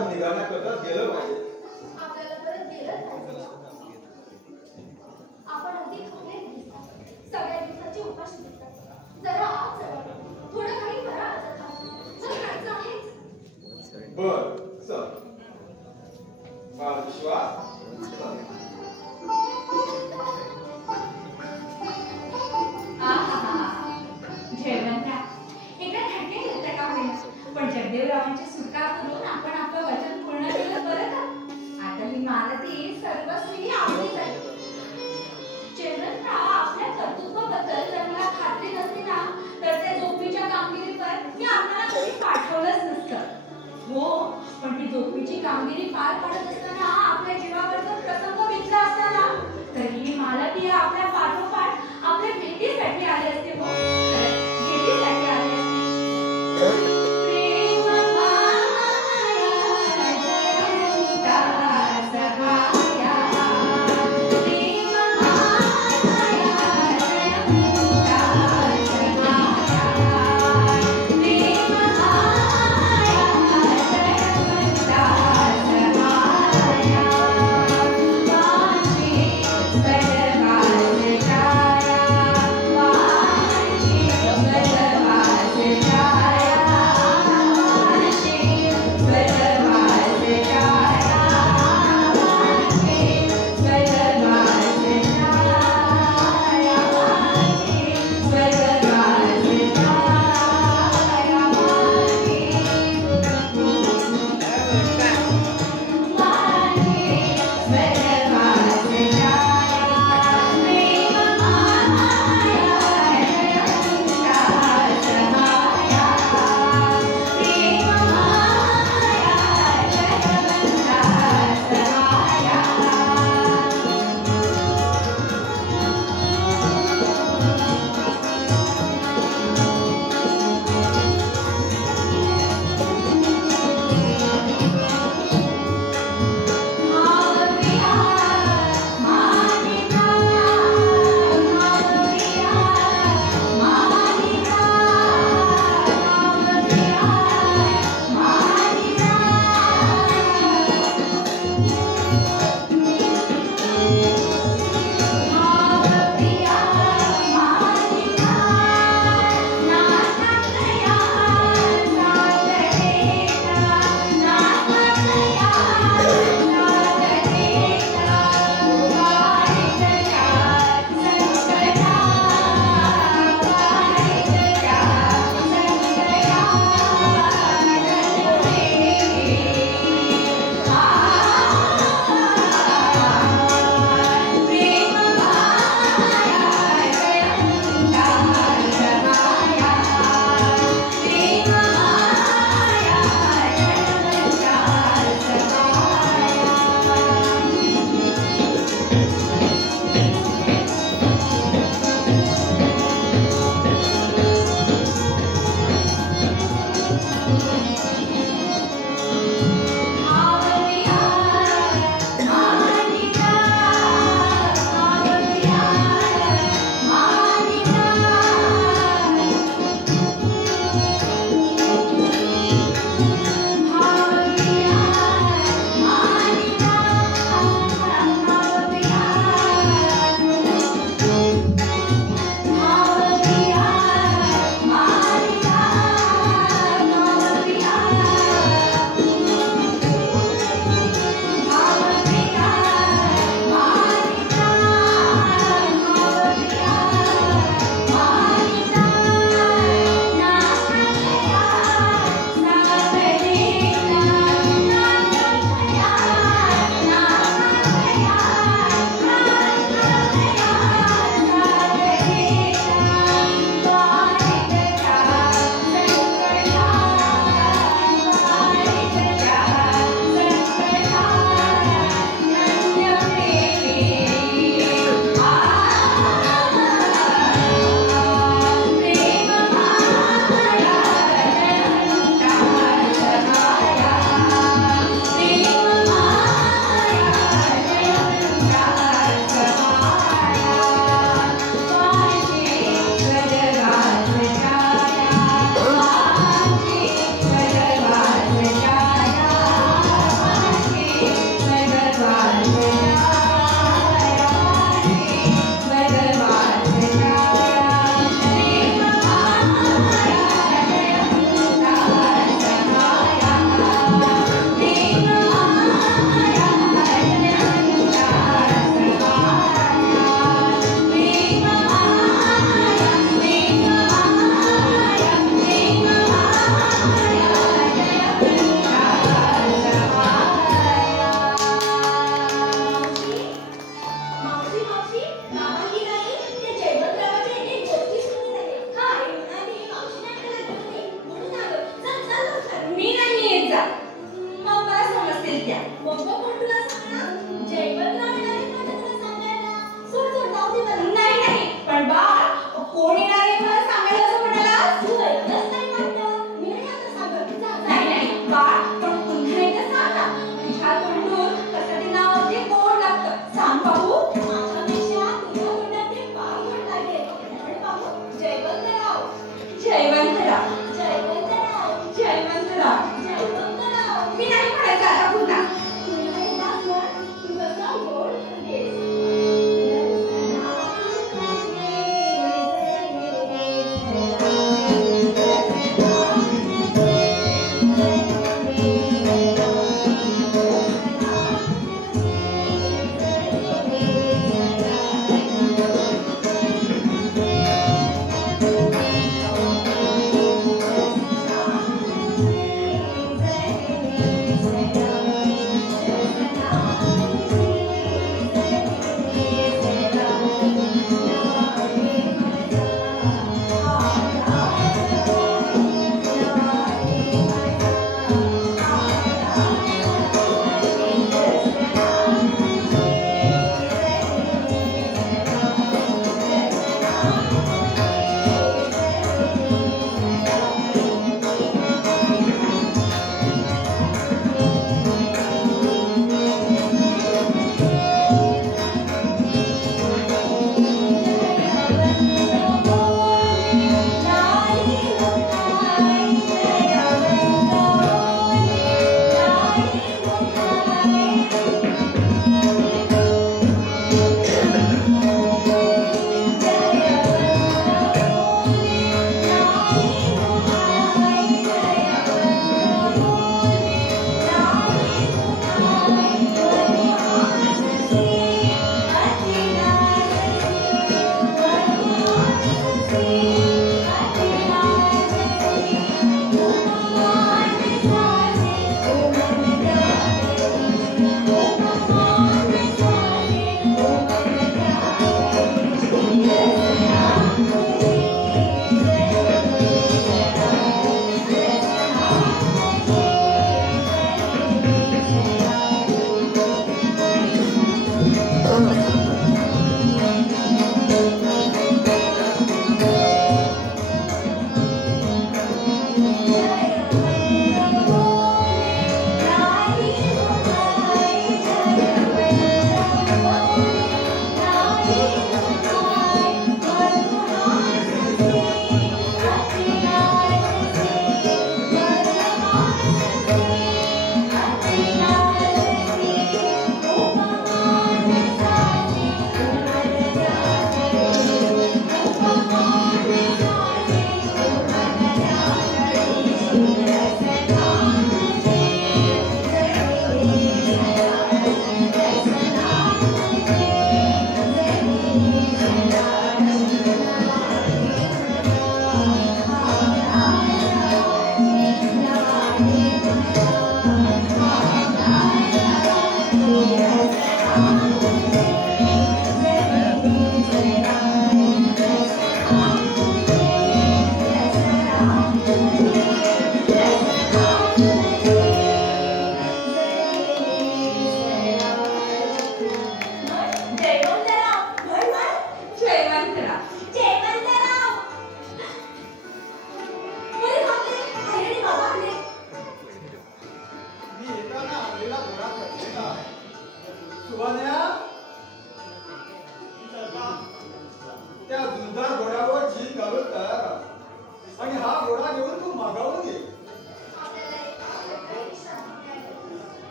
आपण निघाला करता गेलं पाहिजे. आपल्याला परत गेलं पाहिजे. आपण अगदी थकले दिसतात. सगळ्या दिवसाची उपाशी दिसतात. जरा आत चला. थोडं काही फराळ खा. मग खायचं आहेच. बर चल. विश्वास पण जगदेवरावांची सुटका करून आपण आपलं वचन पूर्ण केलं बरं का. आता ही मालती सर्वस्वी आपली जाईल. जयवंतराव आपल्या कर्तृत्वाबद्दल जर मला खात्री नसती ना तर त्या जोखमीच्या कामगिरीवर मी आपल्याला कधी पाठवलंच नसतं. हो पण ती जोखमीची कामगिरी पार पाडत असताना आपल्या जीवावर जर प्रसंग विकला असताना तरीही मालती आपल्या पाठोपाठ आपल्या भेटीसाठी आले असते. भेटीसाठी आले असते. Bye. बाळ पण पुन्हा एकदा सांग ना तुझ्या तोंडून कसं ते नाव अगदी गोड लागतं सांग पाहू माझ्यापेक्षा तुझ्या तोंडात ते फार गोड लागेल म्हण पाहू जयवंतराव जयवंतराव जयवंतराव जयवंतराव जयवंतराव मी नाही म्हणायचं आता पुन्हा पुन्हा एकदा म्हण तू कसा गोड लागेल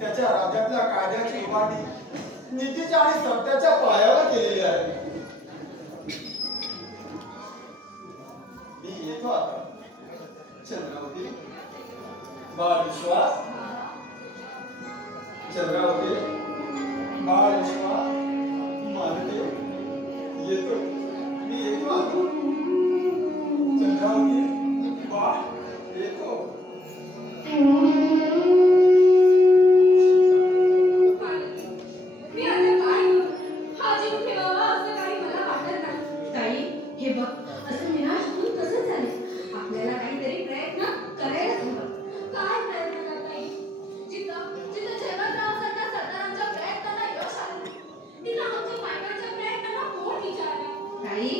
त्याच्या राज्यातल्या कायद्याची उभारणी नीतीच्या आणि सत्याच्या पायावर केलेली आहे. मी येतो आता. चंद्रावती, बाळ विश्वास, चंद्रावती, बाळ विश्वास, मानदेव, येतो. मी येतो आता. चंद्रावती, बाळ, येतो. मी आता काय करू? हा जीव ठेवावा असं काही मला वाटत नाही. ताई, हे बघ, असं निराश होऊन कसं झाले? आपल्याला काहीतरी प्रयत्न करायलाच हवं. काय प्रयत्न करताय? जिथं जयवंतरावांसारख्या सरदारांच्या प्रयत्नांना यश आलं, तिथं आमच्या बायकांच्या प्रयत्नांना मोठ विचारला. ताई,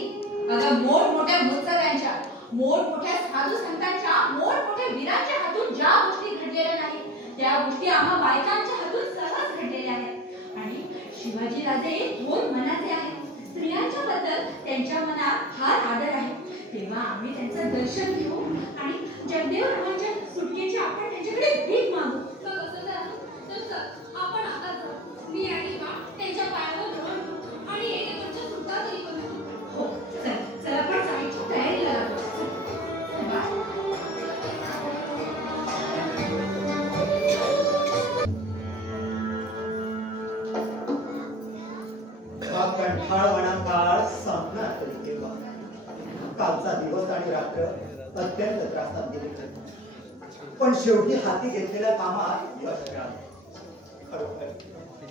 अगं मोठमोठ्या मुत्सद्यांच्या, मोठमोठ्या साधू संतांच्या, मोठमोठ्या वीरांच्या हातून ज्या गोष्टी घडलेल्या नाहीत, त्या गोष्टी आम्हा बायकांच्या हातून सहज घडलेल्या आहेत. आणि शिवाजी राजे थोर मनाचे आहेत. स्त्रियांच्या बद्दल त्यांच्या मनात फार आदर आहे. तेव्हा आम्ही त्यांचं दर्शन घेऊ आणि जगदेवरावांच्या सुटकेची आपण त्यांच्याकडे भीक मागू. आपण आता जाऊ. मी आणि बा त्यांच्या पायावर ग्रहण करू आणि एकेकांच्या सुद्धा तरी करू. हो, चल आपण जायची तयारीला लागू. कंठाळवाणा काळ संपणार तरी केव्हा. कालचा दिवस आणि रात्र अत्यंत त्रासात गेले, पण शेवटी हाती घेतलेल्या कामात यश मिळालं. खरोखर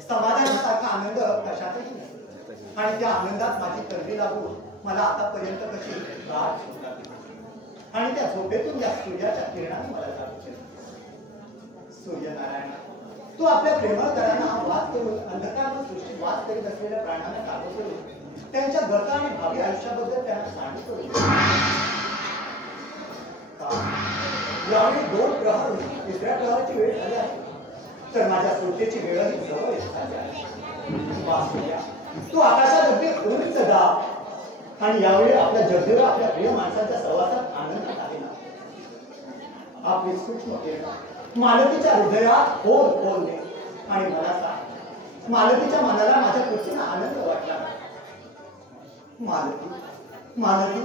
समाधानासारखा आनंद कशातही नाही. आणि त्या आनंदात माझी तळवी लागून मला आतापर्यंत कशी गाठ झोप लागली. आणि त्या झोपेतून त्या सूर्याच्या किरणाने मला जाग केली. सूर्यनारायण, तू आपल्या प्रेमळकरांना वाद करून अंधकारमय सृष्टी वाद करीत असलेल्या प्राणांना काबू करून त्यांच्या गता आणि भावी आयुष्याबद्दल त्यांना जाणीव करून यावेळी 2 प्रहर तिसऱ्या प्रहराची वेळ झाली आहे, तर माझ्या सुटकेची वेळही जवळ येत झाली आहे. वासुदेवा, तू आकाशात अगदी उंच जा आणि यावेळी आपल्या जगदेव आपल्या प्रिय माणसांच्या सहवासात आनंदात आहे ना. आपली सूक्ष्म किरण मालतीच्या हृदयात खोल खोलले आणि मला सांग, मालतीच्या मनाला माझ्या कृतीने आनंद वाटला. मालती, मालती,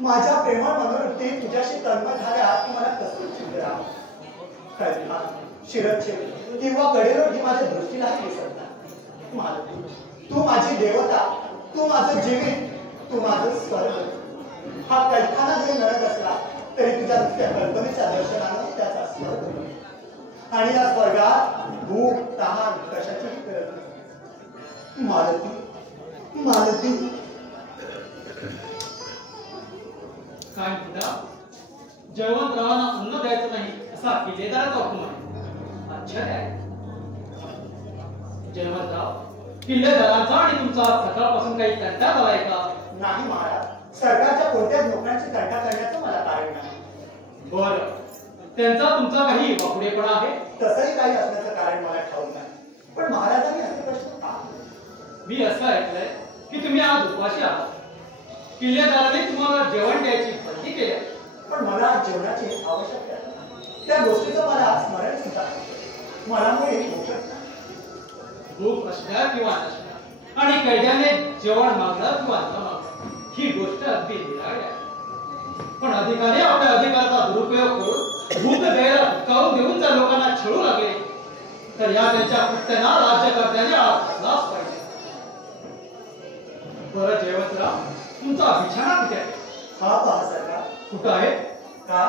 माझ्या प्रेमळ मनोवृत्ती तुझ्याशी तन्मय झाल्या की मला कसं चिंता राहा. शिरच्छेद किंवा कडेलोट ही माझ्या दृष्टीलाही दिसत नाही. मालती, तू माझी देवता, तू माझं जीवन, तू माझं स्वर्ग. हा कैखाना जरी नरक असला तरी तुझ्या नुसत्या कल्पनेच्या दर्शनानं त्याचा स्वर्ग. आणि या स्वर्गात भूक तहान कशाचीही गरज नाही. मालती, मालती. काय म्हणता? जयवंतरावांना अन्न द्यायचं नाही असा किल्लेदाराचा हुकूम आहे. अच्छा आहे जयवंतराव, किल्लेदारांचा आणि तुमचा सकाळपासून काही तंटा झालाय का? नाही महाराज, सरकारच्या कोणत्याच नोकऱ्यांची तंटा करण्याचं मला कारण नाही. बरं, त्यांचा तुमचा काही वाकुडेपणा आहे? तसंही काही असण्याचं कारण मला ठाऊक नाही. पण महाराजांनी असे प्रश्न का? मी असं ऐकलंय की तुम्ही आज उपाशी आहात. किल्लेदाराने तुम्हाला जेवण द्यायची बंदी केली आहे. पण मला जेवणाची आवश्यकता आहे. त्या गोष्टीचं मला स्मरण सुद्धा मला मुळे मोठत नाही. भूक असणार किंवा नसणार आणि कैद्याने जेवण मागणार किंवा न मागणार ही गोष्ट अगदी निराळी आहे. पण अधिकारी आपल्या अधिकाराचा दुरुपयोग करून भूक द्यायला हुसकावून देऊन जर लोकांना छळू लागले तर या त्यांच्या कृत्यांना राज्यकर्त्याने आळाच पाहिजे. बरं जयवंतराव, तुमचा बिछाना कुठे आहे? हा पहा सरकार. कुठं आहे? का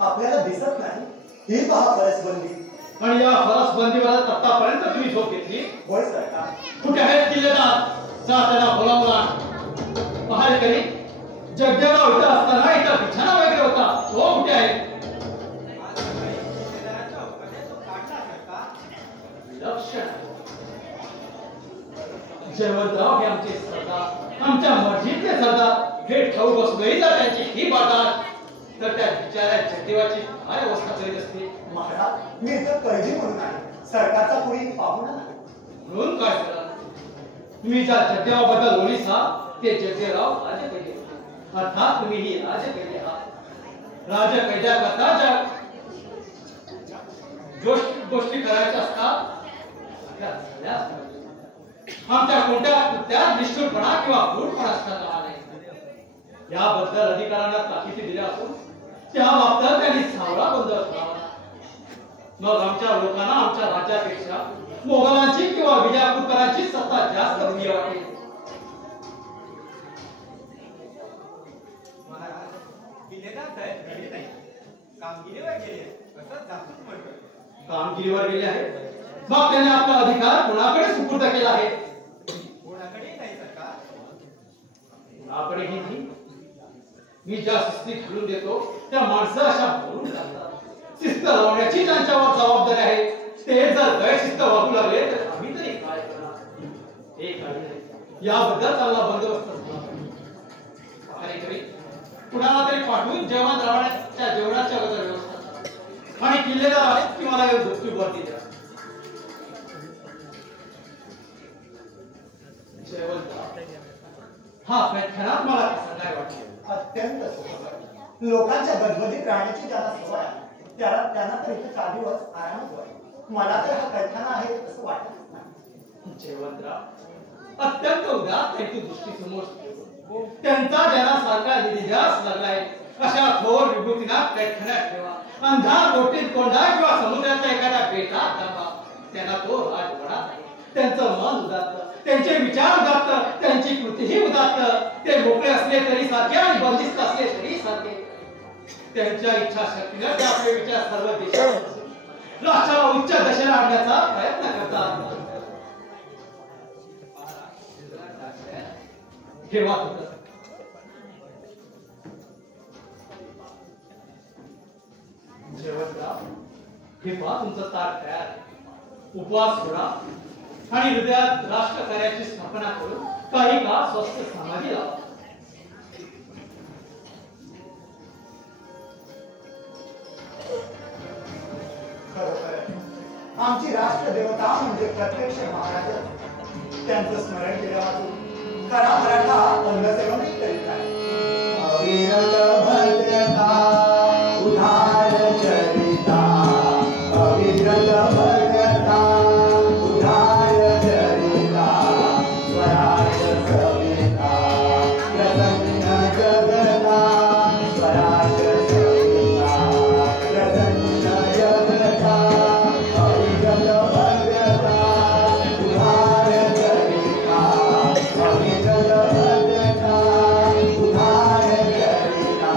आपल्याला दिसत नाही? ही पहा फरसबंदी. आणि या फरसबंदीवर आतापर्यंत तुम्ही झोप घेतली? होय सरकार. कुठे आहेत किल्लेदार? जा त्यांना बोलावून आण. पहाल करी जगदेवराव इथं असताना इथं बिछाना वगैरे होता, तो कुठे आहे? जयवंतराव हे आमचे सरदार, आमच्या मर्जीतले सरदार. हे ठाऊक बसलोही जर त्यांची ही बातात तर त्या बिचाऱ्या जगदेवाची काय अवस्था करीत असते? महाराज, मी इथं कैदी म्हणून आहे, सरकारचा कोणी पाहुणा नाही. म्हणून काय झालं? तुम्ही ज्या जगदेवाबद्दल ओळीस आहात ते जगदेवराव राजकैदी होते. अर्थात तुम्ही ही राजकैदी आहात. राजकैद्या करता ज्या गोष्टी करायच्या असतात आमच्या कोणत्याच निष्ठुरपणा किंवा क्रूरपणा असणार नाही याबद्दल अधिकाऱ्यांना ताकीद दिल्या असून त्या बाबतीत त्यांनी सावळा बंद असावा. मग आमच्या लोकांना आमच्या राज्यापेक्षा मोगलांची किंवा विजापूरकरांची सत्ता जास्त प्रिय वाटेल. कामगिरीवर गेले आहे मग त्याने आपला अधिकार कोणाकडे सुपूर्द केला आहे? कोणाकडेही नाही. मी ज्या शिस्ती घालून देतो त्या माणसं अशा बोलून लागतात. शिस्त लावण्याची त्यांच्यावर जबाबदारी आहे. ते जर गैरशिस्त वागू लागले तर आम्ही तरी काय करणार? एक याबद्दल चांगला बंदोबस्त कुणाला तरी पाठवून जेवण राहण्याच्या जेवणाची अगोदर व्यवस्था आणि किल्लेदार आहेत की मला गुपचूप वरती द्या. हा पैठणात मला कसं काय वाटतं? अत्यंत सोपं. लोकांच्या गजबजीत राहण्याची ज्याला सवय आहे त्यांना तर इथे 4 दिवस आरामच वाटतो. मला तर हा पैठणा आहे असं वाटत नाही. जयवंतराव अत्यंत उदास त्यांची दृष्टी समोर त्यांचा जनासारखा निधिध्यास लागलाय. अशा थोर विभूतींना पैठण्यात ठेवा. अंधार गोटीत कोंडा किंवा समुद्राच्या एखाद्या बेटात जावा. त्यांना तो राजवडा नाही. त्यांचं मन उदात्त, त्यांचे विचार उदात्त, त्यांची कृतीही उदात्त. ते मोकळे असले तरी सारखे आणि बंदिस्त असले तरी सारखे. त्यांच्या इच्छाशक्तीने ते आपले विचार सर्व देशात राष्ट्राला उच्च दशेला आणण्याचा प्रयत्न करतात. ठेवा जेवणराव हे पहा तुमचं ताट तयार आहे. उपवास सोडा आणि हृदयात राष्ट्र कार्याची स्थापना करून काही काळ स्वस्थ समाधी लावा. आमची राष्ट्रदेवता म्हणजे प्रत्यक्ष महाराज. त्यांचं स्मरण केल्यापासून खरा मराठा अंगसेवन करीत आहे. अविरत भद्रता उधार चरिता अविरत भद्रता उधार चरिता स्वराज सविता प्रसन्न जगता स्वराज सविता प्रसन्न जगता अविरत भद्रता उधार चरिता अविरत भद्रता उधार चरिता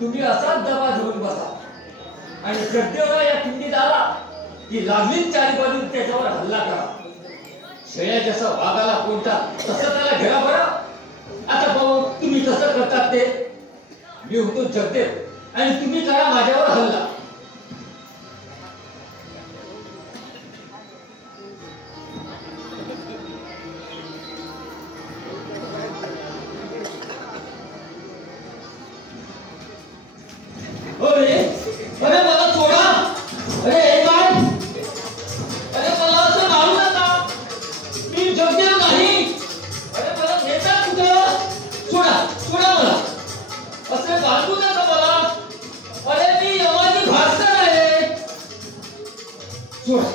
तुम्ही असाच दबा घेऊन बसा आणि गड्डेवर या खिंडीत आला की लागलीच चारी बाजून त्याच्यावर हल्ला करा. शेळ्या जसं वाघाला कोणतात तसं त्याला घेरा बरं. आता भाऊ तुम्ही कसं करतात ते. मी होतो जगदेव आणि तुम्ही करा माझ्यावर हल्ला. अरे मला सोडा. अरे काय अरे मला असं मारू नका. मी जगदेव नाही. अरे मला घेता कुठं. सोडा सोडा मला. असे बांधू नका मला. अरे मी यमाची भास्कर आहे. सोडा.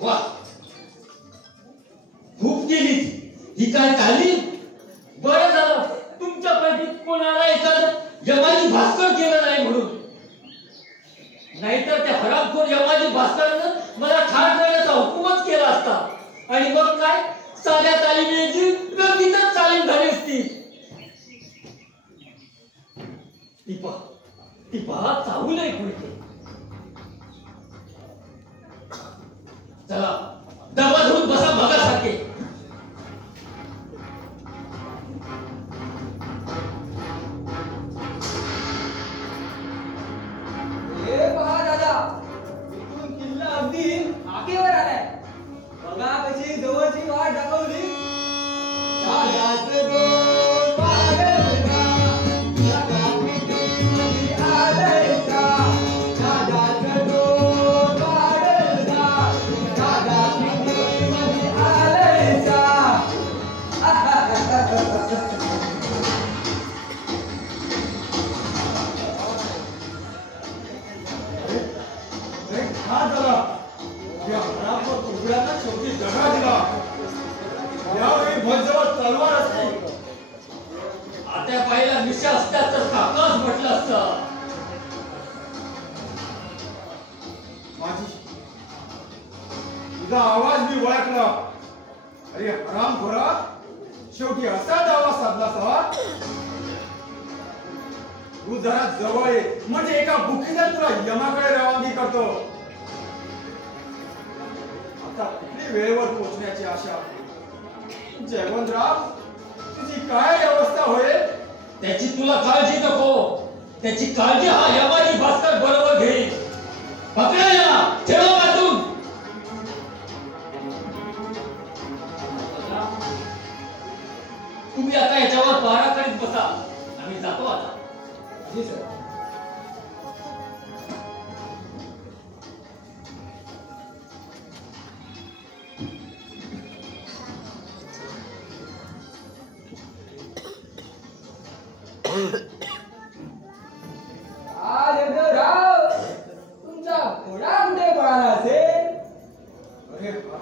वा खूप केली ही काय काली. बरं झालं तुमच्यापैकी कोणाला एखादं यमाजी भास्कर केलं नाही म्हणून. नाहीतर त्या हरामखोर यमाजी भास्करनं मला ठार करण्याचा हुकूमच केला असता. आणि मग काय साध्या तालिमेची गर्दीतच तालीम झाली असती. ती पहा चावू नये कुठे. चला दबा धरून बसा मगासारखे. अगदी आकेवर आलाय. बघा कशी जवळची वाट दाखवली. शेवटी दगा दिला. यावेळी भजवळ तलवार असते. आता पाहिला मिशा असतात तर काकाच म्हटलं असतं. माझी तुझा आवाज मी ओळखला. अरे हरामखोरा शेवटी असा दावा साधला सा. तू जरा जवळ ये म्हणजे एका बुकीला तुला यमाकडे रवानगी करतो. आता कुठली वेळेवर पोहोचण्याची आशा. जयवंतराव तुझी काय अवस्था होईल. त्याची तुला काळजी नको. त्याची काळजी हा यमाजी भास्कर बरोबर घेईल. पकडा याला ठेवा बाजून.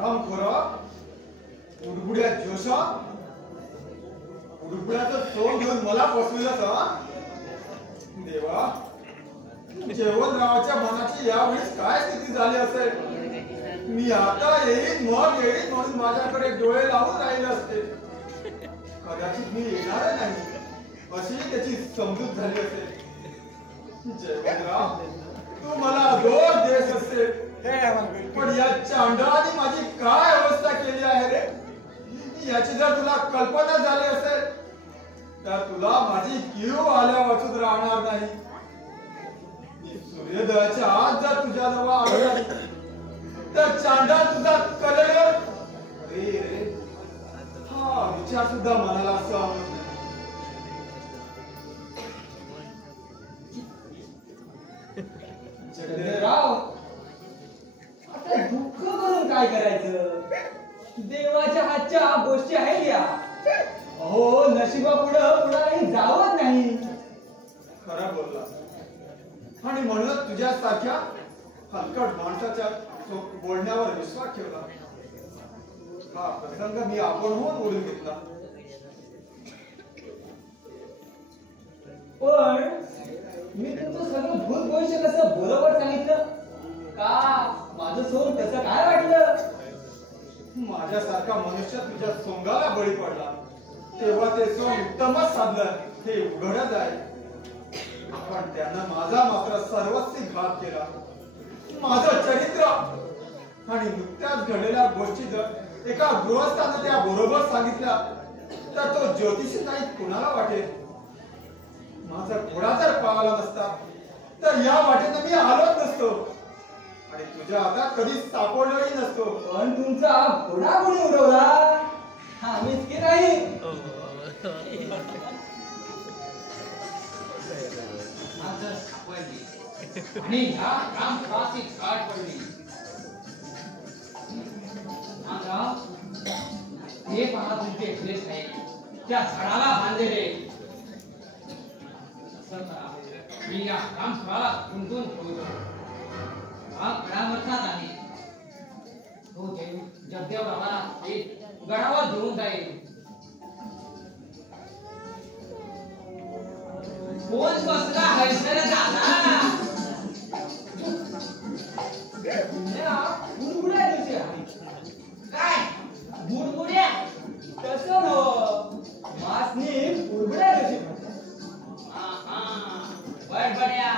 हरामखोरा, उडबुड्या जोशा, उडबुड्याचं सोंग घेऊन मला फसविलंस हा? देवा, जेवणरावाच्या मनाची यावेळेस काय स्थिती झाली असेल? मी आता येईन म्हणून माझ्याकडे डोळे लावून राहिले असते. कदाचित मी येणार नाही अशी त्याची समजूत झाली असेल. जेवणराव, तू मला दोष देत असेल, पण या चांडळाने माझी काय अवस्था केली आहे रे? याची जर तुला कल्पना झाली असेल तर तुला माझी कीव आल्या वाचून राहणार नाही. सूर्योदयाच्या आत जर तुझ्या जवळ आलं तर चांडा तुझा कलर. अरे हा विचार सुद्धा मनाला असं राव, आता दुःख करून काय करायचं? देवाच्या हातच्या गोष्टी आहेत या. अहो नशिबा पुढं काही जावत नाही. खरं बोलला. आणि म्हणूनच तुझ्यासारख्या हलकट माणसाच्या बोलण्यावर विश्वास ठेवला. हा प्रसंग मी आपणहून ओढून घेतला. पण मी तुमचं सगळं भूत भविष्य कसं बरोबर सांगितलं का? माझं सोंग कसं काय वाटलं? माझ्यासारखा मनुष्य तुझ्या सोंगाला बळी पडला तेव्हा ते सोंग उत्तमच साधलं हे उघडच आहे. पण त्यानं माझा मात्र सर्वस्वी घात केला. माझं चरित्र आणि नुकत्याच घडलेल्या गोष्टी जर एका गृहस्थानं त्या बरोबर सांगितल्या तर तो ज्योतिषी नाही कुणाला वाटेल? माझा घोडा जर पळाला नसता तर या वाटेनं मी आलोच नसतो आणि तुझ्या हातात कधीच सापडलोही नसतो. पण तुमचा घोडा कोणी उडवला? आम्हीच की नाही? आणि ह्या रामखोराची गाठ पडली. हे पहा तुमचे ड्रेस आहे त्या झाडाला बांधलेले. मी या रामखोराला गुंतून ठेवतो. हा गडावरचाच आहे. तो जगदेवरावाला एक गडावर घेऊन जाईल. कोण बसला हैसर दादा? बुडबुड्या दिवशी काय बुडबुड्या? तसं नव मासनी बुडबुड्या दिवशी बडबड्या.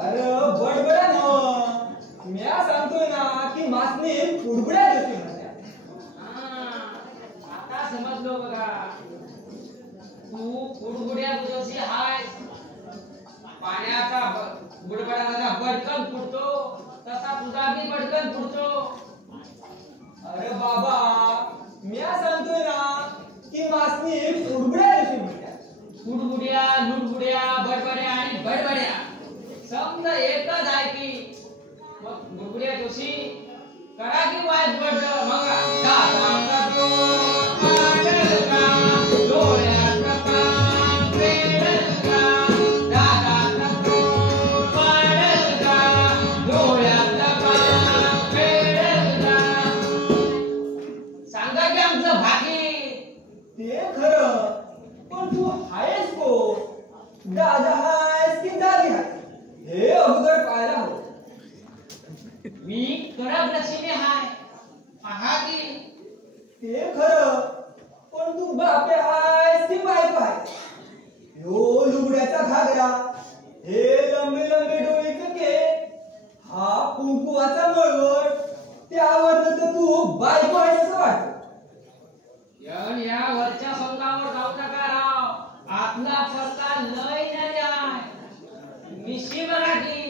अरे बडबड्या नव म्या सांगतोय ना की मासनी बुडबुड्या दिवशी म्हणत्या. आता समजलो बघा. तू बुडबुड्या दिवशी हाय. पाण्याचा बुडबुड्याचा बडकन फुटतो तसा तुझा बी बडकन फुटतो. अरे बाबा म्या सांगतोय ना की मासनी बुडबुड्या दिवशी म्हणत्या. बुडबुड्या लुडबुड्या बडबड्या आणि बडबड्या समजा एकच आहे की मग बुडबुड्या दिवशी करा की वाईट बड मग दादा तो पाडल का डोळ्यात का पेडल का दादा तो पाडल का डोळ्यात का पेडल का. सांगा की आमचं भागी. ते खरं पण तू आहेस कोण? दादा आहेस की दादी आहेस हे अगोदर पाहायला हवं. मी कडक लक्ष्मी हाय पहा की. ते खरं पण तू बापे आहेस की बायको आहेस? ह्यो लुगड्याचा घागरा, हे लंबे लंबे डोळे के, हा कुंकुवाचा मळवट, त्यावर तर तू बायको आहेस असं वाटतं. या वरच्या सोंगावर जाऊ नका राव. आपला पत्ता लय नाही आहे. मिशी मराठी.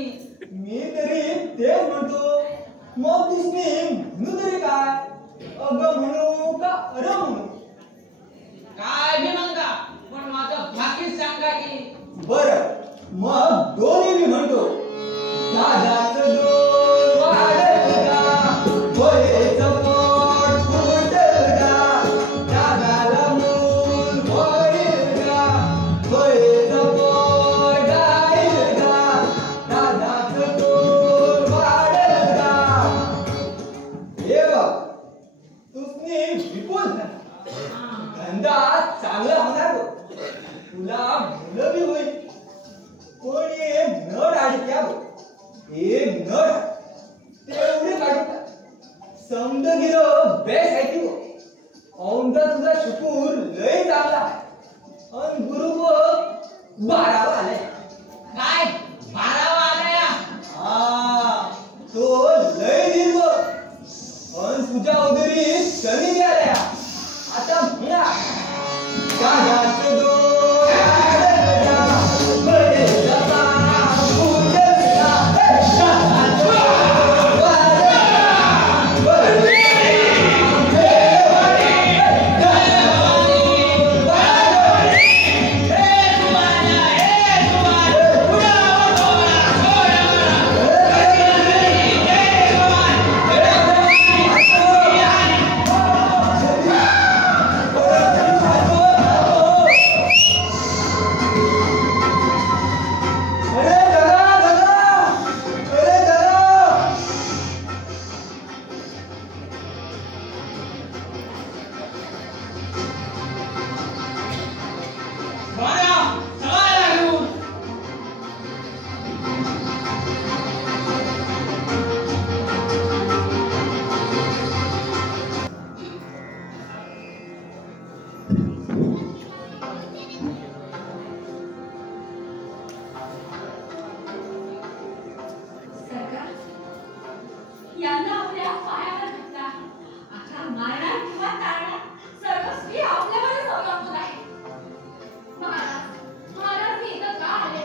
मी तरी तेच म्हणतो. मग तुझी म्हणू तरी काय? अगं म्हणू का अरे म्हणू? काय बी म्हणता पण माझं भाकीच सांगा की. बरं मग दोन्ही मी म्हणतो. दादाचं दोन वाढगा, वयचं पोट फुटगा, दादाला मूल वळगा, वयचं पोट गायगा, दादाचं दोन वाढगा. समज गेलं बेस्ट आहे की औंदा तुझा शुकूर लय चांगला आहे अन गुरु 12वा आलाय काय 12वा आलाय हा तो लय दिल अन तुझ्या उदरी शनी बी आल्या आता म्हणा काढाचं यांना आपल्या पायावर घेतला आता मारणार किंवा टाळणार सर्वस्वी आपल्यावरच अवलंबून आहे. महाराज मी इथं का आले?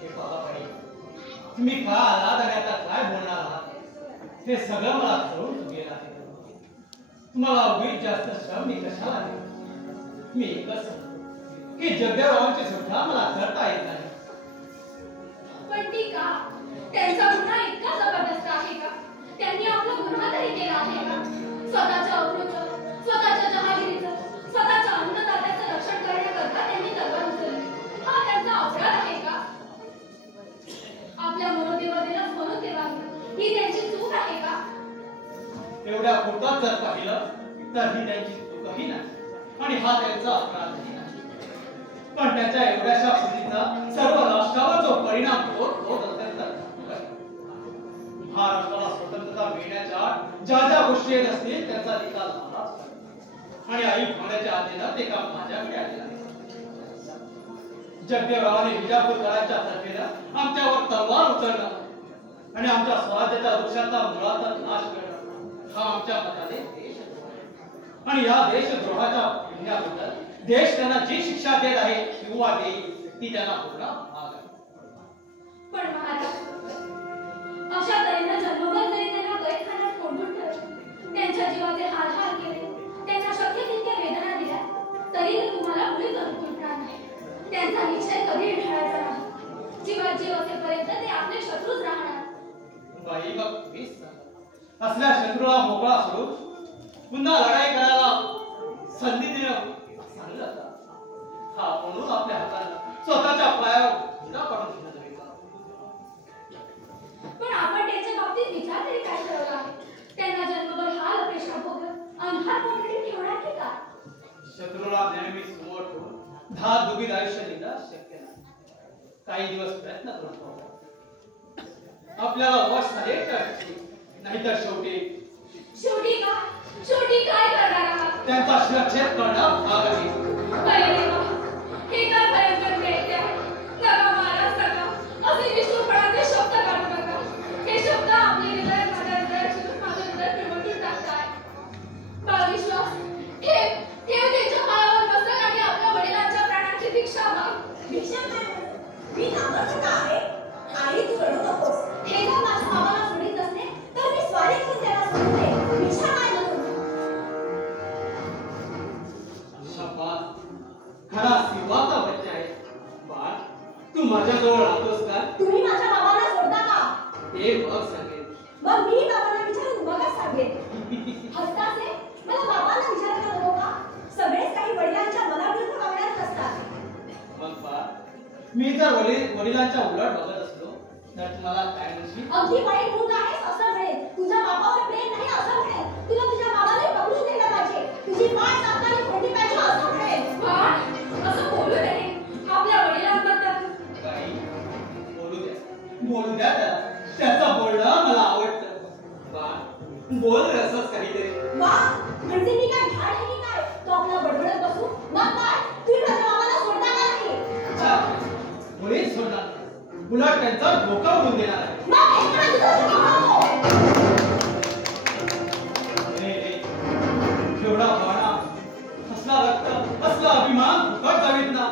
हे बघा बाई, तुम्ही का आलात आणि आता काय बोलणार आहात हे सगळं मला कळून चुकेल आहे. तुम्हाला उगीच जास्त श्रम मी कशाला देऊ? मी एकच सांगतो की जगदेवरावांची सुद्धा मला करता येत नाही. पण ती का? त्यांचा गुन्हा इतका जबरदस्त आहे का? त्यांनी आपला गुन्हा तरी केला आहे का? स्वतःच्या अवृत्त, स्वतःच्या जहागिरीचं, स्वतःच्या अन्नदात्याचं रक्षण करण्याकरता त्यांनी तलवार उचलली. हा त्यांचा अपराध आहे का? आपल्या मनोदेवतेला स्मरून ठेवावी ही त्यांची चूक आहे का? एवढ्या पोटात जर पाहिलं तर ही त्यांची चूकही नाही आणि हा त्यांचा अपराधही नाही. पण त्याच्या एवढ्याशा कृतीचा सर्व राष्ट्रावर जो परिणाम होतो तो अत्यंत महाराष्ट्राला स्वतंत्रता मिळण्याच्या ज्या ज्या गोष्टी येत असतील त्याचा निकाल झाला आणि आई होण्याच्या आधीला ते काम माझ्याकडे आले आहे. जगदेवरावांनी विजापूरकरांच्या तर्फेनं आमच्यावर तलवार उचलणं आणि आमच्या स्वराज्याच्या वृक्षाचा मुळाचा नाश करणं हा आमच्या मताने देशद्रोह आणि या देशद्रोहाच्या गुन्ह्याबद्दल देश त्यांना जी शिक्षा देत आहे किंवा देईल ती त्यांना पूर्ण भाग आहे. पण महाराज अशा तऱ्हेनं जन्मभर जरी त्यांना कैदखान्यात कोंडून ठेवलं, त्यांच्या जीवाचे हाल केले, त्यांना शक्य तितक्या वेदना दिल्या तरी तुम्हाला मुळीच अनुकूलणार नाही. त्यांचा निश्चय कधी ढळायचा नाही. जीवात जीव असेपर्यंत ते आपले शत्रूच राहणार. बाई मग मीच सांग असल्या शत्रूला मोकळा सोडून पुन्हा लढाई करायला संधी देणं चांगलं का? हा म्हणून आपल्या हातानं स्वतःच्या पायावर हिरा पाडून घेणं नव्हे का? पण आपण त्यांच्या बाबतीत विचार तरी काय ठरवला आहे? त्यांना जन्मभर हाल अपेक्षा भोगत अंधार कोठडीत ठेवणार की का? शत्रूला नेहमी समोर ठेवून धाक दुबीत आयुष्य देणं शक्य नाही. काही दिवस प्रयत्न करतो आपल्याला वश झाले तर नाहीतर शेवटी काय करणार आहात? त्यांचा शिरच्छेद करणं भाग आहे. अरे देवा, हे काय भयंकर कृत्य आहे. नका महाराज नका, असे निष्ठुरपणाचे शब्द काढू नका. हे शब्द आपले हृदय माझ्या हृदयात शिरून माझं हृदय पिळवटून टाकताय. बालविश्वास ठेव त्यांच्या पायावर मस्तक आणि आपल्या वडिलांच्या प्राणांची भिक्षा माग. भिक्षा काय म्हणतो? मी नामर्थ आहे. आई तू रडू नकोस. हे जर माझ्या बाबाला सोडित नसते तर मी स्वारी करून त्याला सोडून दे. भिक्षा काय म्हणतो? खरा शिवाचा बच्चा आहे. बाळ तू माझ्याजवळ राहतोस का? तुम्ही माझ्या बाबाला सोडता का? हे मग सांगेल. मग मी बाबाला विचारून मगच सांगेन. हसताचे मला बाबाला विचारायला नको का? सगळेच काही वडिलांच्या मनाविरुद्ध वागणारच असतात. मग बाळ मी जर वडिलांच्या उलट बघत असलो तर तुम्हाला काय म्हणशील? अगदी वाईट मुलग आहेस असं म्हणेल. तुझ्या बाबावर प्रेम नाही असं म्हणेल. तुला तुझ्या बाबाला बघून द्यायला पाहिजे. तुझी पाय सावधानी फोडली पाहिजे असं म्हणेल. बाळ असं बोलू नये. आपल्या वडिलांबद्दल काही बोलू द्या त्याला. त्याचं बोलणं मला आवडतं. बाळ बोल असंच काहीतरी. वा म्हणजे मी काय भाड आहे की काय तो आपला बडबडत बसू मग काय तुम्ही मामाला सोडता का नाही अच्छा मुळीच सोडणार उलट त्यांचा धोका उडून देणार आहे. मग हे काय तुझं सांगतो एवढा भावना असला रक्त असला अभिमान फुकट जावीत ना.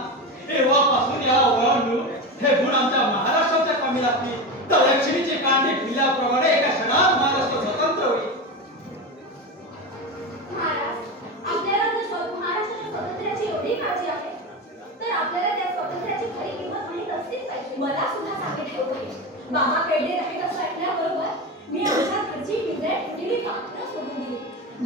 तेव्हापासून या ओळखू हे गुण आमच्या महाराष्ट्राच्या कामी लागतील तर लक्ष्मीची कांडी फिरल्याप्रमाणे एका क्षणात महाराष्ट्र स्वतंत्र होईल. महाराज आपल्याला जर महाराष्ट्राच्या स्वातंत्र्याची एवढी काळजी आहे तर आपल्याला त्या स्वातंत्र्याची खरी किंमत माहीत असलीच पाहिजे. मला सुद्धा सांगितले होते बाबा पेढे राहील असं ऐकल्याबरोबर मी आमच्या घरची बिघडत ठेवलेली पात्र सोडून दिली.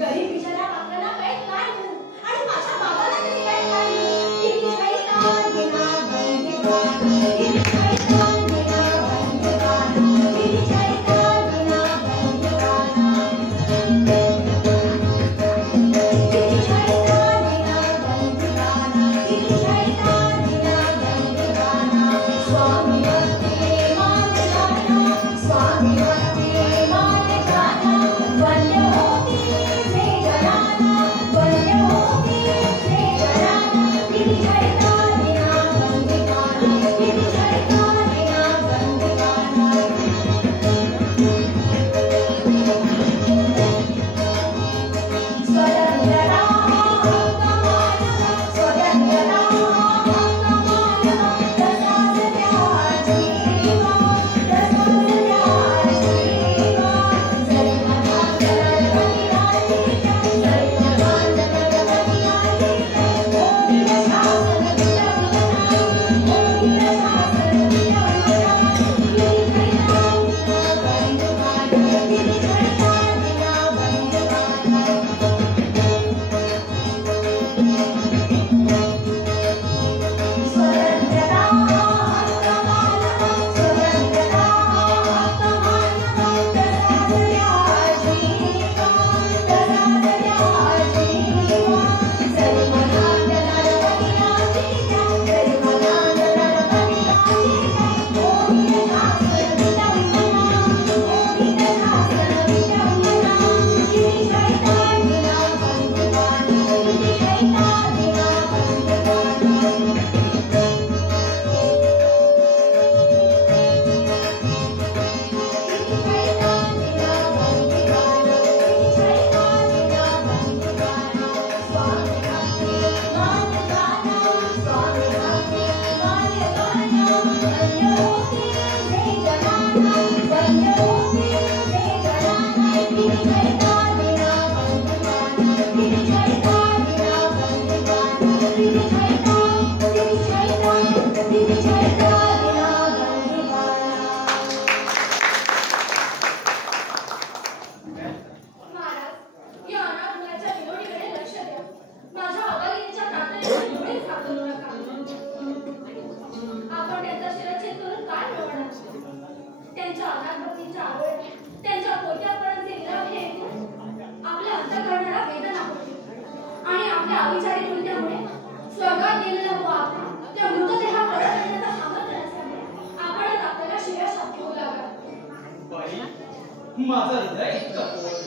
गरीब बिचाऱ्या पात्राला काही काय म्हणू आणि माझ्या बाबाला तरी काही काय म्हणू. किती शैतान विना बंदगान, किती शैतान विना बंदगान, किती शैतान विना बंदगान, किती शैतान विना बंदगान, किती शैतान विना बंदगान. स्वामी वंदे मातरम, स्वामी वंदे मातरम, वंदे होती जय जनाना, वंदे होती जय जनाना. किती शैतान विना बंदगान, किती शैतान विना बंदगान. स्वतंत्रता हक्क मानव, स्वतंत्रता हक्क मानव, तसाच त्या जीवा, तसाच त्या जीवा. जय मनांतर गणपतीच्या, जय मनांतर गणपतीच्या, मोठीन शासन विटंबना, मोठीन शासन विटंबना. किती शैतान विना बंदगान, किती शैतान विना बंदगान. स्वतंत्रता हक्क मानव, स्वतंत्रता हक्क मानव, तसाच त्या जीवा, तसाच त्या जीवा. जय मनांतर गणपतीच्या, जय मनांतर गणपतीच्या, मोठीन शासन विटंबना, मोठीन शासन विटंबना. किती शैतान विना बंदगान, किती शैतान विना बंदगान. किती शैतान विना बंदगान, किती शैतान विना बंदगान. स्वामी भक्ती मान्य गाना, स्वामी भक्ती मान्य गाना. वंदे होती जय जनाना, वंदे होती जय जनाना. किती शैतान विना बंदगान, किती शैतान विना बंदगान. किती शैतान, किती शैतान, किती शैतान विना बंदगान. महाराज या अनाथ मुलाच्या विनोडीकडे लक्ष द्या. माझ्या अगाईच्या कातडीने डोळे झाकू नका. आपण त्यांचा शिरच्छेद करून काय मिळवणार? त्यांच्या अनाथ भक्तीच्या आवड, त्यांच्या पोट्यापर्यंत विराम ऐकून आपल्या अंतःकरणाला वेदना होते आणि आपल्या अविचारी कृत्यामुळे स्वर्गात गेलेला तो आत्मा त्या मृतदेहा परत आणण्याचा सामर्थ्य नसल्यामुळे आपणच आपल्याला शिव्याशाप घेऊ लागला. बाई माझं हृदय इतकं कोरडं.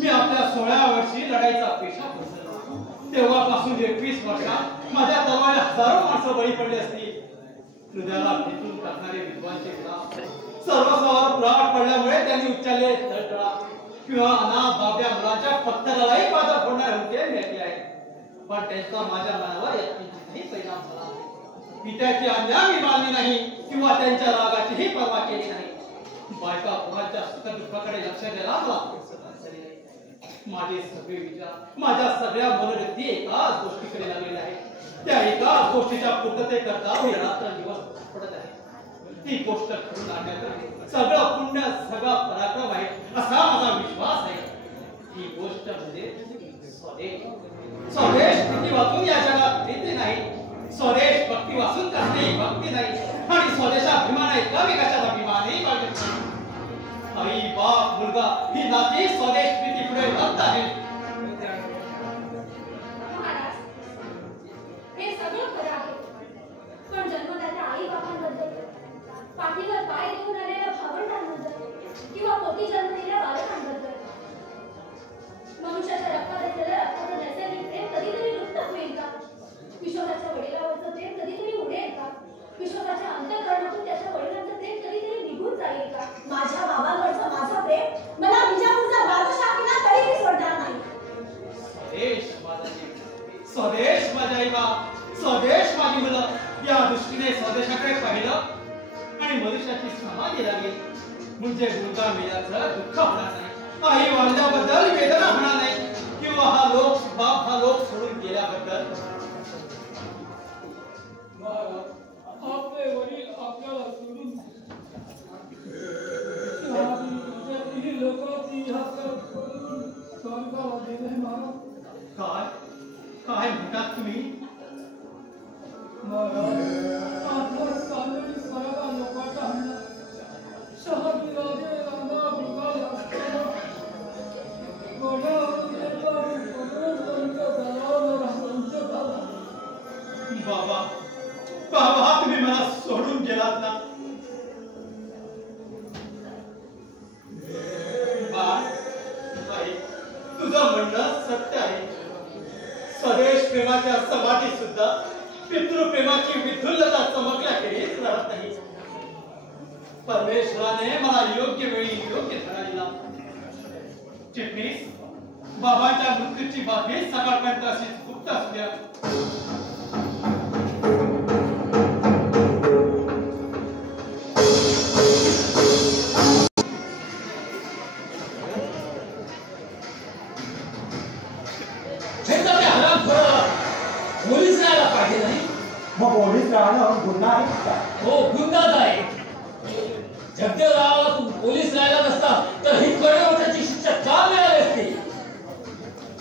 मी आपल्या 16व्या वर्षी लढाईचा पेशा पोचलो. तेव्हापासून 21 वर्षात माझ्या तलवारीला हजारो माणसं बळी पडली असतील. हृदयाला भेटून टाकणारे विद्वानचे गुलाम सर्वस्वावर पुराट पडल्यामुळे त्यांनी उच्चारले तळतळा किंवा अनाथ बाब्या मुलाच्या पत्थरालाही पाजर फोडणारे हुंके भेटले आहेत. पण त्यांचा माझ्या मनावर याची परिणाम झाला. पित्याची आज्ञा मी मानली नाही किंवा त्यांच्या रागाचीही पर्वा केली नाही. बायका पोरांच्या सुखदुःखाकडे लक्ष द्यायला मला फुरसत झाली नाही. माझे सगळे विचार, माझ्या सगळ्या मनोवृत्ती एकाच गोष्टीकडे लागलेल्या आहेत. त्या एकाच गोष्टीच्या पूर्ततेकरता मी रात्रंदिवस पडत आहे. ती गोष्ट घडून आणण्यात सगळं पुण्य, सगळा पराक्रम आहे असा माझा विश्वास आहे. ही गोष्ट म्हणजे स्वदेश. स्वदेश भक्ती वाचून या जगात प्रीती नाही. स्वदेश भक्ती वाचून कसलीही भक्ती नाही. आणि स्वदेशाभिमान इतका विकासाचा अभिमानही पाहिजे. आई, बाप, मुलगा ही नाती स्वदेश प्रीती पुढे लढत आहे. महाराज हे सगळं खरं आहे. पण जन्मदात्या आई बाबांबद्दल, पाठीवर पाय देऊन आलेल्या भावंडांबद्दल किंवा पोटी जन्मलेल्या बालकांबद्दल दृष्टीने स्वदेशाकडे पाहिलं आणि मनुष्याची समाधी लागली म्हणजे गुंगा मेल्याचं दुःख होणार नाही, आई वाढल्याबद्दल वेदना होणार नाही, किंवा हा लोक सोडून गेल्याबद्दल. आपले वडील आपल्याला सोडून काय काय म्हणतात तुम्ही? बाबा बाबा तुम्ही मला सोडून गेलात ना. तुझं म्हणणं सत्य आहे. स्वदेश प्रेमाच्या समाधीत सुद्धा पितृप्रेमाची विठुल्लता चमकल्याखेरीज राहत नाही. परमेश्वराने मला योग्य वेळी योग्य धडा दिला. चिटणीस, बाबांच्या मृत्यूची बातमी सकाळपर्यंत अशीच गुप्त असू द्या. पोलीस राहायला पाहिजे नाही. मग पोलीस राहणं गुन्हा आहे का? हो, गुन्हाच आहे. जगदेवरावाला तू पोलीस राहायला नसता तर ही कडवटाची शिक्षा का मिळाली असती?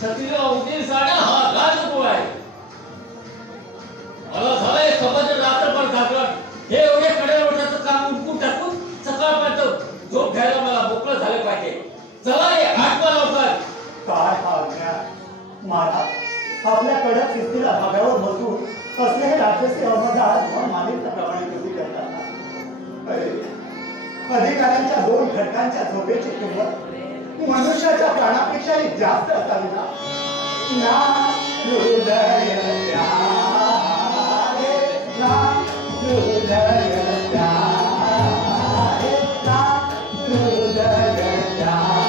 छत्रीला उदीर साडा हा राजगुरू आहे. मला झालंय सफाचं रात्रभर जागरण. हे एवढे कडेवटाचं काम उठकून टाकून सकाळपर्यंत झोप घ्यायला मला मोकळं झालं पाहिजे. चला हे आठवा लवकर. काय हा अन्याय! महाराज, आपल्या कडक शिस्तीला धाब्यावर बसून कसले हे राजसी अहमदार मालिकाप्रमाणे कृती करतात. अधिकाऱ्यांच्या दोन घटकांच्या झोपेची किंमत मनुष्याच्या प्राणापेक्षाही जास्त असावी ना. ना हृदय प्यारे, ना हृदय प्यारे, ना हृदय प्यारे.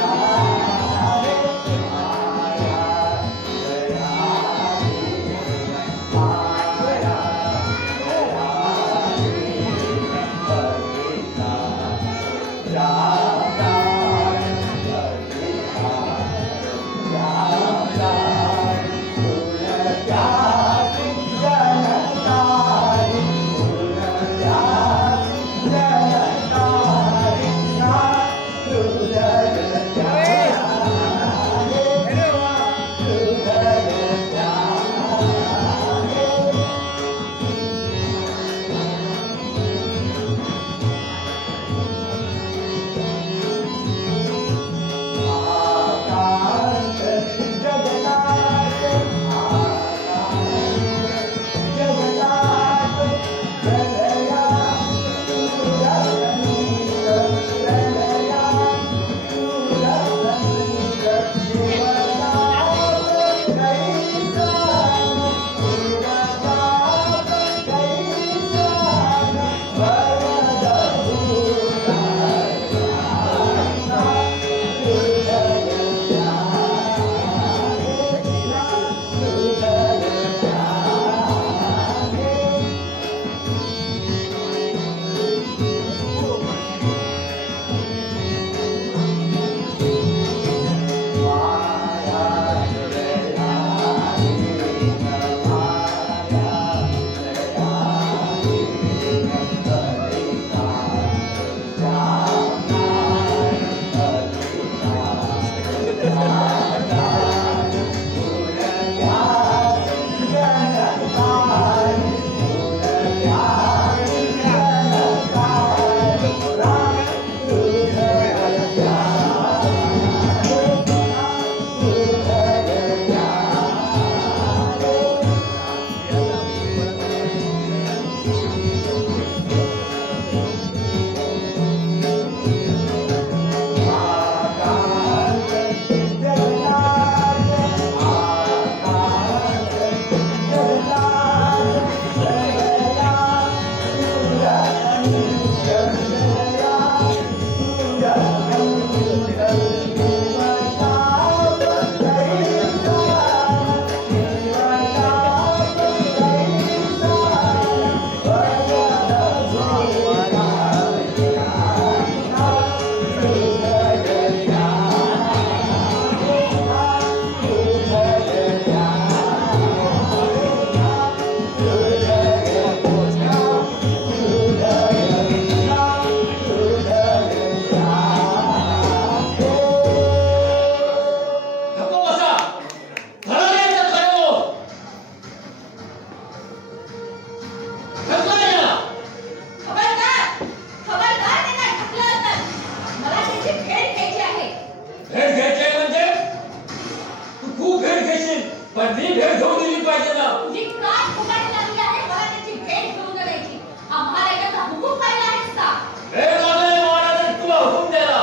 ही भेट घेऊन दिली पाहिजे ना. तुझी काय फुकाटी लागली आहे मला त्याची भेट घेऊन द्यायची. महाराजाचा हुकूम पाहिला आहेस का? भेट मागणे महाराजांनी तुला हुकूम द्यायला.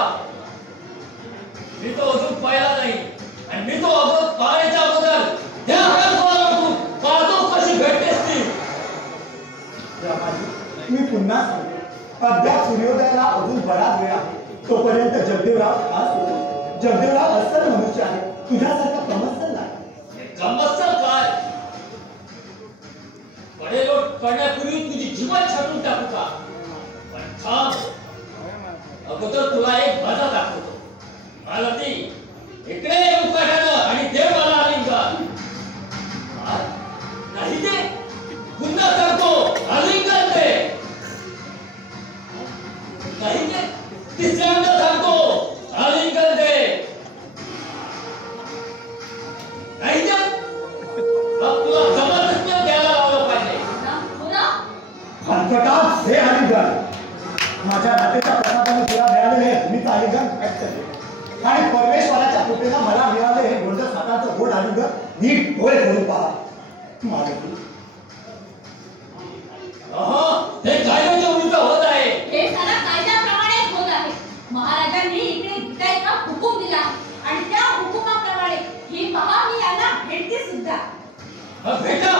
मी तो अजून पाहिला नाही आणि मी तो अगोदर पाहण्याच्या अगोदर त्या हरसवाला पाहतो कशी भेटतेस ती. मी पुन्हा सांगतो, अद्याप सूर्योदयाला अजून बराच वेळ आहे. तोपर्यंत जगदेवराव हा सोडून जगदेवराव अस्सल मनुष्य आहे, तुझ्यासारखा प्रमत्सल नाही. प्रमत्सल काय? पडेलोट करण्यापूर्वी तुझी जीवन छाटून टाकू का? पण थांब, अगोदर तुला एक मजा दाखवतो. मला ती इकडे उकाट्यानं आणि दे मला आलिंगन. नाही ते पुन्हा सांगतो आलिंगन दे. नाही ते तिसऱ्यांदा सांगतो आलिंगन दे. नाही ते मग तुला जबरदस्ती द्यायला लावलं पाहिजे. हलकटात हे आलिंगन. माझ्या नातेच्या प्रसादाने तुला मिळालेले मी आलिंगन व्यक्त केले आणि परमेश्वराच्या कृपेला मला मिळाले हे गोंड साठाचं गोड आलिंगन नीट डोळे करून पहा. मालकी हे कायद्याच्या उलट होत आहे. हे सारा कायद्याप्रमाणेच होत आहे. महाराजांनी इकडे भेटायचा हुकूम दिला आणि त्या हुकुमाप्रमाणे ही पहा मी यांना भेटते सुद्धा. भेटा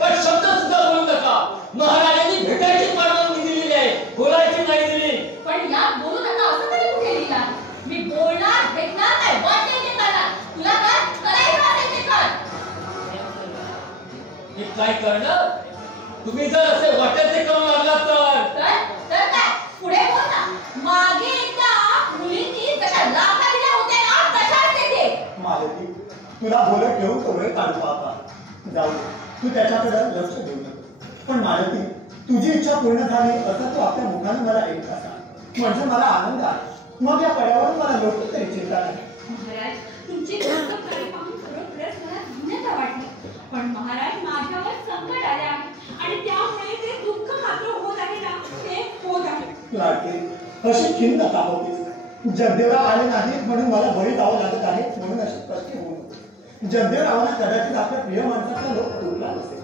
पण शब्द सुद्धा बोलू नका. महाराजांनी भेटायची परवानगी दिलेली आहे, बोलायची नाही दिली. पण यात बोलू नका असं तरी कुठे लिहिलं आहे? मी बोलणार भेटणार नाही वाटेल ते करणार. तुला काय करायचं असेल ते कर. हे काय करणार? तुम्ही जर असे वाटेल ते करू लागलात तर काय पुढे बोल ना. मागे एकदा मुलींनी जशा लाथा दिल्या होत्या ना तशाच येते. मालकी तुला बोलत ठेवून तो वेळ काढू पाहता. जाऊ दे, तू त्याच्याकडे लक्ष देऊ नको. पण मालकी तुझी इच्छा पूर्ण झाली असं तू आपल्या मुखाने मला एक सांग, म्हणजे मला आनंद आहे. मग या पड्यावरून मला लोक तरी चिंता नाही. महाराज तुमची दस्तकारी पाहून खरोखरच मला धन्यता वाटली. पण महाराज माझ्यावर संकट आले आहे आणि त्यामुळे ते दुःख मात्र होत आहे ना ते होत आहे. लाडकी अशी खिन्न नका होतीस. जगदेवराव आले नाहीत म्हणून मला बळी जावं लागत आहे म्हणून अशी कष्ट होऊ नको. जगदेवरावांना कदाचित आपल्या प्रिय माणसाचा लोक तुटला नसेल.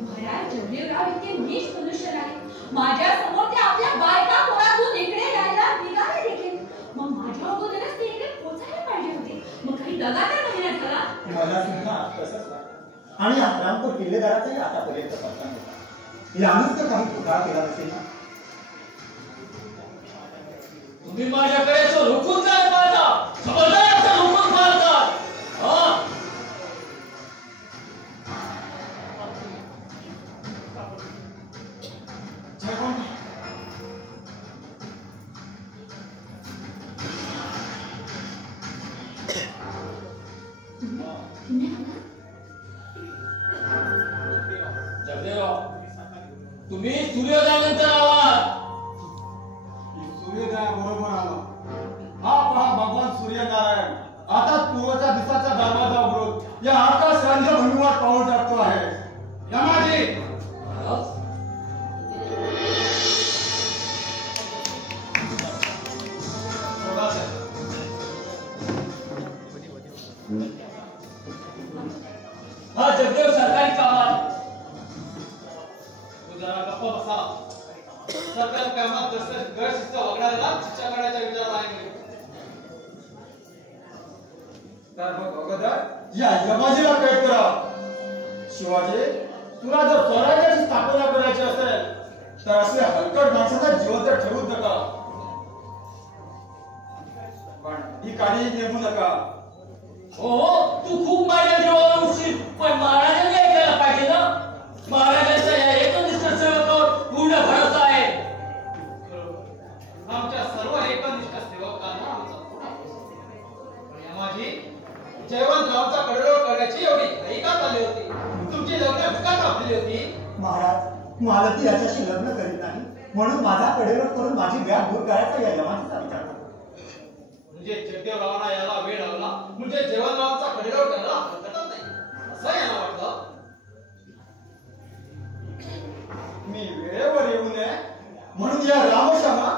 महाराज जगदेवराव इतके नीच मनुष्य नाही. माझ्या समोर ते आपल्या बायका पोरातून इकडे यायला निघाले देखील. मग माझ्या अगोदरच ते इकडे पोचायला पाहिजे होते. मग काही दगा तर महिन्यात झाला. मला सुद्धा तसंच वाटतं. आणि रामपूर किल्लेदाराचाही आतापर्यंत पत्ता नव्हता. यानंतर काही पुकार केला नसेल ना. तुम्ही माझ्याकडे तो रुकून जाय पाहता. जबरदस्त रुकून पाहता. जगदेवराव तुम्ही सूर्योदयानंतर आलात. सूर्योदया बरोबर आला. हा पहा भगवान सूर्यनारायण आता पूर्वच्या दिवसाचा दरवाजा उघडून या आकाश रांझ्य भूमीवर पाऊल टाकतो आहे. यमाजी हा जगदेव सरकारी कामात. तू जरा गप्प बसा. सरकारी कामात जसं गळशिस्त वगळायला शिक्षा करण्याचा विचार आहे. तर मग अगोदर या यमाजीला कैद करा. शिवाजी तुला जर स्वराज्याची स्थापना करायची असेल तर असे हलकट माणसांना जिवंत ठेवूच नका. पण ही काळी नेमू नका. हो तू खूप माझ्या जीवावर उठशील पण महाराजांनी ऐकायला पाहिजे ना. महाराजांचा या एकनिष्ठ सेवकावर पूर्ण भरोसा आहे. आमच्या सर्व एकनिष्ठ सेवकांना आमचा पूर्ण भरोसा. यमाजी जयवंतरावचा कडलोळ करण्याची एवढी घाई का झाली होती? तुमची लग्न का थांबली होती? महाराज मालती याच्याशी लग्न करीत नाही म्हणून माझा कडेलोट करून माझी व्याप दूर करायचा या यमाजीचा विचार करतो. म्हणजे जगदेवरावांना याला वेळ लागला म्हणजे जयवंतरावांचा कडलोळ करायला हरकतच नाही असं याला वाटलं. मी वेळेवर येऊ नये म्हणून या रामश्यामा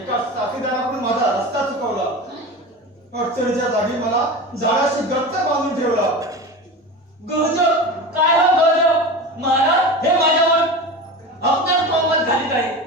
एका साथीदाराकडून माझा रस्ता चुकवला. अडचणीच्या जागी मला झाडाशी गच्च बांधून ठेवला. गजब काय हा गजब महाराज हे माझ्यावर आपल्याच कॉमत घालीत आहे